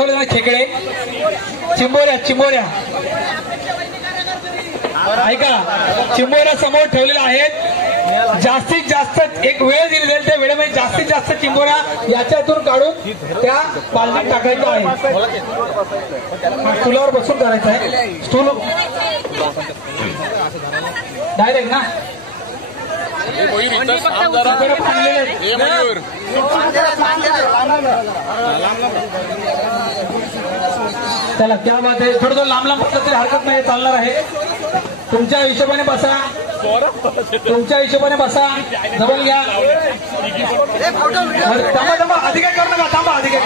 ठेवले ना खेकडे, चिंबोऱ्या चिंबोऱ्या ऐका, चिंबोऱ्या समोर ठेवलेल्या आहेत. जास्तीत जास्त एक वेळ दिली जाईल, त्या वेळेमध्ये जास्तीत जास्त चिंबोऱ्या याच्यातून काढून त्या बालदीत टाकायच्या आहे. स्टूलावर बसून करायचं आहे. स्टूल डायरेक्ट ना चला, क्या बात आहे. थोडं लांब लांब बसलं तरी हरकत नाही, चालणार आहे. तुमच्या हिशोबाने बसा, तुमच्या हिशोबाने बसा, जवळ घ्या. थांबा थांबा, अधिक काय करू नका, थांबा अधिक काय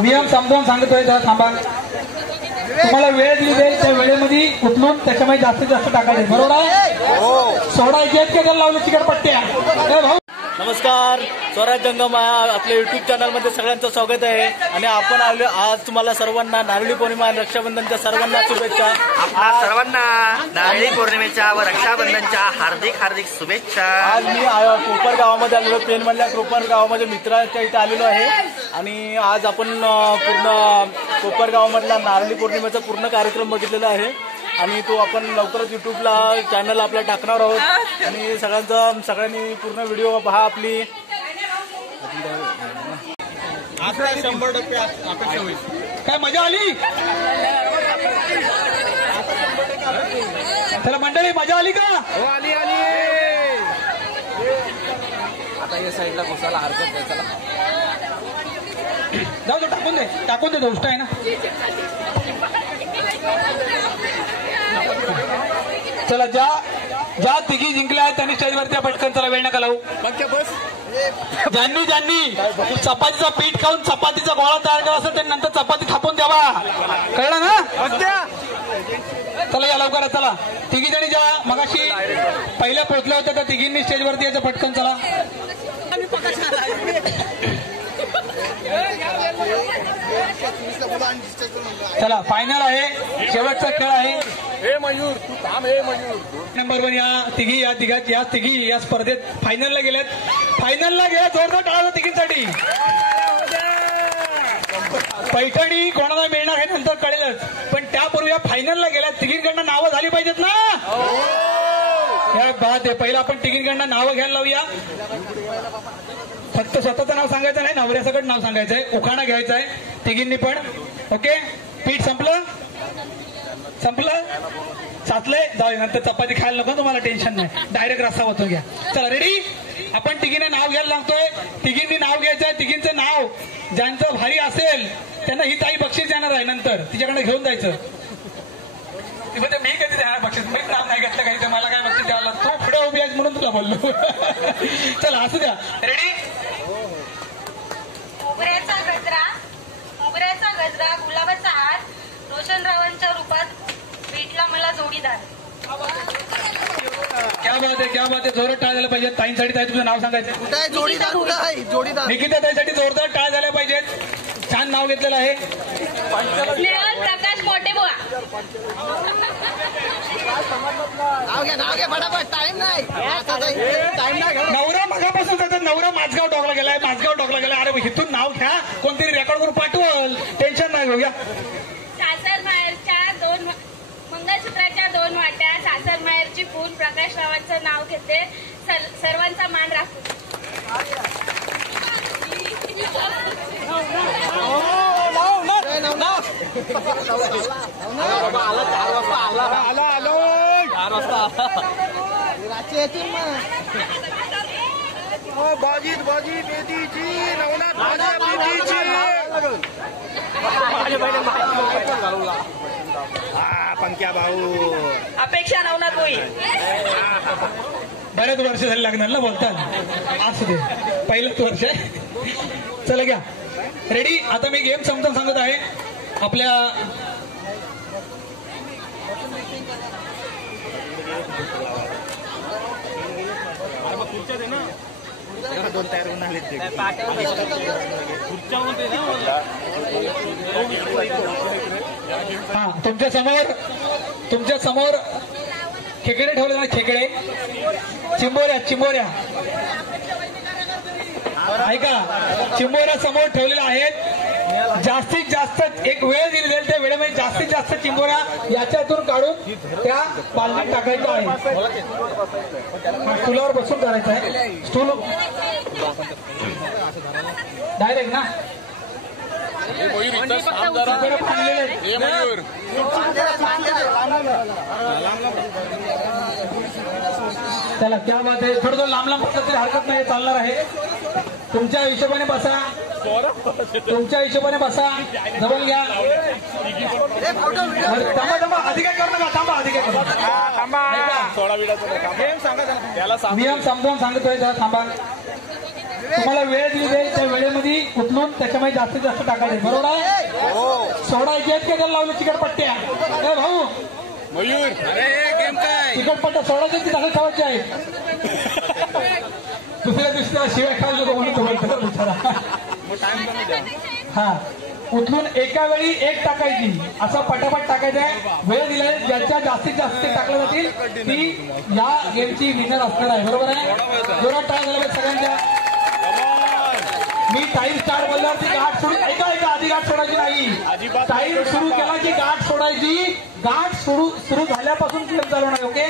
नियम समजावून सांगतोय, जरा थांबा. तुम्हाला वेळ दिली जाईल, त्या वेळेमध्ये उचलून त्याच्यामध्ये जास्तीत जास्त टाकायचे, बरोबर आहे. सोडायचे आहेत का त्याला लावले चिकटपट्ट्या. भाऊ नमस्कार, स्वराज जंगम आपल्या युट्यूब चॅनलमध्ये सगळ्यांचं स्वागत आहे. आणि आपण आलो आज तुम्हाला सर्वांना नारळी पौर्णिमा आणि रक्षाबंधनच्या सर्वांना शुभेच्छा. आपल्या सर्वांना नारळी पौर्णिमेच्या व रक्षाबंधनच्या हार्दिक हार्दिक शुभेच्छा. आज मी कोपर गावामध्ये आलेलो, पेनमधल्या कोपर गावामध्ये मित्राच्या इथे आलेलो आहे. आणि आज आपण पूर्ण कोपर गावामधला नारळी पौर्णिमेचा पूर्ण कार्यक्रम बघितलेला आहे. आणि तो आपण लवकरच युट्यूबला चॅनल आपला टाकणार आहोत. आणि सगळ्यांनी पूर्ण व्हिडिओ पहा. आपली 100% अपेक्षा होईल. काय मजा आली. चला मंडळी, मजा आली का. हो, आली आली. आता या साईडला घुसायला हरकत नाही. चला जाऊ दे, टाकून दे, टाकून दे, दोस्त आहे ना. चला, ज्या तिघी जिंकल्या आहेत त्यांनी स्टेजवरती पटकन, चला वेळ नका लावू. ज्यांनी चपातीचं पीठ खाऊन चपातीचा गोळा तयार करा असेल त्यांनी नंतर चपाती थापून द्यावा, कळलं ना. चला या लवकर, चला. तिघी जणी ज्या मगाशी पहिल्या पोहोचल्या होत्या त्या तिघींनी स्टेजवरती यायचं पटकन, चला. चला, फायनल आहे, शेवटचा खेळ आहे. नंबर 1 या तिघी या स्पर्धेत फायनलला गेल्यात. जोरदार टाळा तिघींसाठी. पैठणी कोणाला मिळणार हे नंतर कळेलच, पण त्यापूर्वी या फायनलला गेल्यात. तिघींकडनं नावं झाली पाहिजेत ना. या बात आहे. पहिला आपण तिघींकडनं नावं घ्यायला लावूया. फक्त स्वतःचं नाव सांगायचं नाही, नवऱ्यासकट नाव सांगायचंय. उखाणा घ्यायचा आहे तिघींनी पण. ओके, पीठ संपलं साचलंय, जाऊ नंतर चपाती खायला नको, तुम्हाला टेन्शन नाही, डायरेक्ट रस्सा वाचून घ्या. चला रेडी. आपण तिघीने नाव घ्यायला लागतोय. तिघींनी नाव घ्यायचंय. तिघींचं नाव ज्यांचं भारी असेल त्यांना ही ताई बक्षीस देणार आहे, नंतर तिच्याकडे घेऊन जायचं. म्हणजे मी कधी देणार बक्षीस, मीच नाव नाही घेतलं काही, तर मला काय बक्षीस द्यावं लागतं. तू पुढे उभी आहेस म्हणून तुला बोललो. चला असू द्या. रेडी. मोगऱ्याचा गजरा, गुलाबाचा हात, रोशनरावांच्या रूपात भेटला मला जोडीदार. क्या बात आहे. जोरात टाळ झाल्या पाहिजेत. ताईंसाठी ताई तुझं नाव सांगायचं. जोडीदार निकिता ताईसाठी जोरदार टाळ झाल्या पाहिजेत. छान नाव घेतलेलं आहे. प्रकाश मोठेबुवा. नाव घ्या फटाफट, टाइम नाही. नवरा मगापासून जातात. नवरा माझगाव टोकला गेलाय. अरे इथून नाव घ्या, कोणतरी रेकॉर्ड करून पाठवल, टेन्शन नाही घेऊया. सासर माहेरच्या 2 मंगळसूत्राच्या 2 वाट्या, सासर माहेरची फूल, प्रकाश रावांचं नाव घेते, सर्वांचा मान राखू. बाजीत बेदीची नवनाथ पंक्या भाऊ. अपेक्षा नवनाथ होई. बऱ्याच वर्ष झाले लागणार ना बोलतात. असू दे, पहिलंच वर्ष आहे. चला घ्या रेडी. आता मी गेम समजावून सांगत आहे. आपल्या तुमच्या समोर खेकडे ठेवले ना, खेकडे, चिंबोऱ्या ऐका, चिंबोऱ्या समोर ठेवलेल्या आहेत. जास्तीत जास्त एक वेळ दिली जाईल, त्या वेळेमध्ये जास्तीत जास्त चिंबोऱ्या याच्यातून काढून त्या बालदीत टाकायच्या आहे. स्टूलावर बसून करायचं आहे. स्टूल डायरेक्ट ना चला, क्या बात आहे. थोडं लांब लांब बसलं तरी हरकत नाही, चालणार आहे. तुमच्या हिशोबाने बसा, तुमच्या हिशोबाने बसा, जवळ घ्या. थांबा थांबा, आधी काय करू नका, थांबा आधी काय करू नका. नियम समजावून सांगतोय, जरा थांबा. तुम्हाला वेळ दिली जाईल, त्या वेळेमध्ये उचलून त्याच्यामध्ये जास्तीत जास्त टाकायचे, बरोबर आहे. सोडायचे आहेत का त्याला लावले चिकटपट्ट्या? ए भाऊ मयूर, अरे गेम काय चिकटपट्ट्या सोडायचे की तसं ठेवायचे आहे? दुसऱ्या दिवशी त्याला शिवाय खायला नको म्हणून तो बोलतो बिचारा. हा, उचलून एका वेळी एक टाकायची, असं पटापट टाकायचं आहे. वेळ दिलाय, ज्याच्या जास्तीत जास्त टाकल्या जातील ती या गेमची विनर असणार आहे, बरोबर आहे. जोरात टाळ झाला सगळ्यांच्या. मी टाईम स्टार्ट बोलल्यावरती गाठ सोडून, ऐका आधी गाठ सोडायची नाही. टाईम सुरू केला की गाठ सोडायची. गाठ सुरू झाल्यापासून गेम चालवणार. ओके,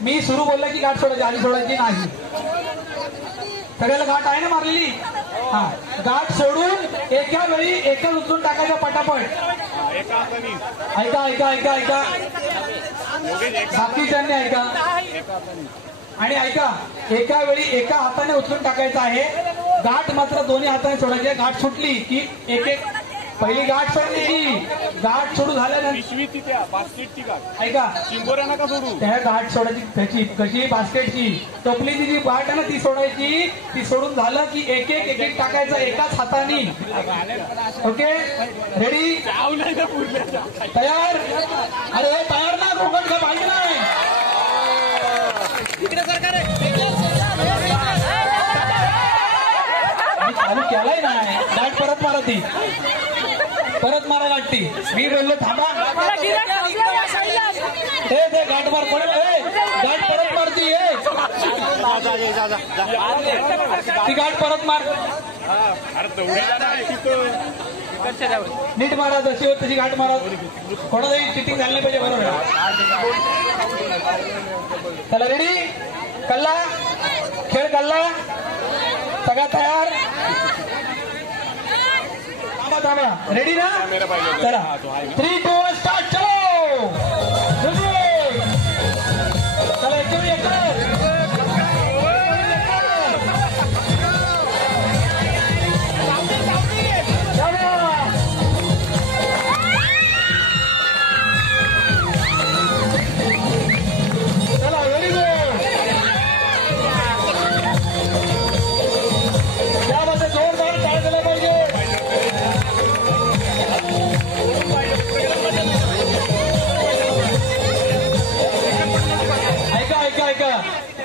मी सुरू बोलला की गाठ सोडायची, आधी सोडायची नाही. सगळ्याला गाठ आहे ना मारलेली? हा, गाठ सोडून एका वेळी एकच उचलून टाकायचं पटापट. ऐका बाकीच्यांनी ऐका. आणि ऐका, एका वेळी एका हाताने उचलून टाकायचं आहे. गाठ मात्र दोन्ही हाताने सोडायची. गाठ सुटली की एक एक पहिली गाठ सोडली. गाठ सोडू झाल्यानंतर ऐका, त्या गाठ सोडायची त्याची कशी बास्केटची टोपलीची जी गाठ आहे ना ती सोडायची. ती सोडून झालं की एक एक टाकायचं एकाच हाताने. ओके, रेडी, तयार? अरे तयार ना, घोंगट का पाहिजे नाही. चालू केलाय नाही. गाठ परत मारा, ती परत मारा गाठी. मी बोललो थांबा, ते गाठ मार पडेल. गाठ परत मारती, ती गाठ परत मार. नीट मारा, जशी होत तशी गाठ मारा. थोडं तरी चिटिंग झाली नाही पाहिजे, बरोबर. चला रेडी, कल्ला खेळ, कल्ला सगळा तयार. थांबा, रेडी ना? चला, 3, 2, 1 स्टार्ट. चलो चला, एकदम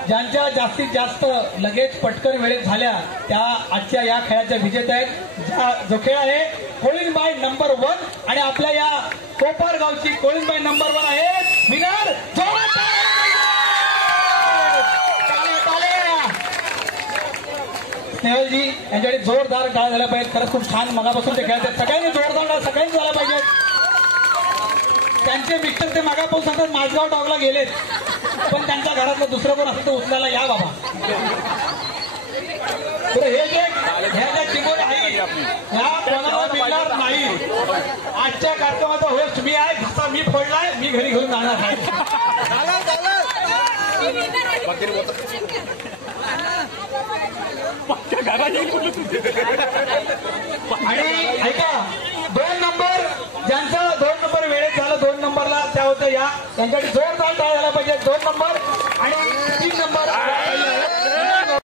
ज्यांच्या जास्तीत जास्त लगेच पटकन वेळेत झाल्या त्या आजच्या या खेळाच्या विजेत्या आहेत. जो खेळ आहे कोळींबाई नंबर 1 आणि आपल्या या कोपरगावची कोळींबाई नंबर 1 आहे विनर. स्नेहलजी यांच्याकडे जोरदार टाळ झाला पाहिजे. खरंच खूप छान मगापासून ते खेळतात. सगळ्यांनी जोरदार टाळ सगळ्यांनी झाला पाहिजे. त्यांचे मिस्टर ते मागापासून सांगतात माझगाव टॉकला गेलेत, पण त्यांच्या घरातलं दुसरं कोण असेल तर उचलायला या बाबा. तर हे जे ह्या ज्या चिंबोऱ्या आहेत ह्या कोणाला मिळणार नाही. आजच्या कार्यक्रमाचा होस्ट मी आहे, घसा मी फोडलाय, मी घरी घेऊन जाणार आहे. आणि ऐका, 2 नंबर ज्यांचा 2 नंबर वेळेत झालं, 2 नंबरला त्या होत्या या त्यांच्याकडे जोरदार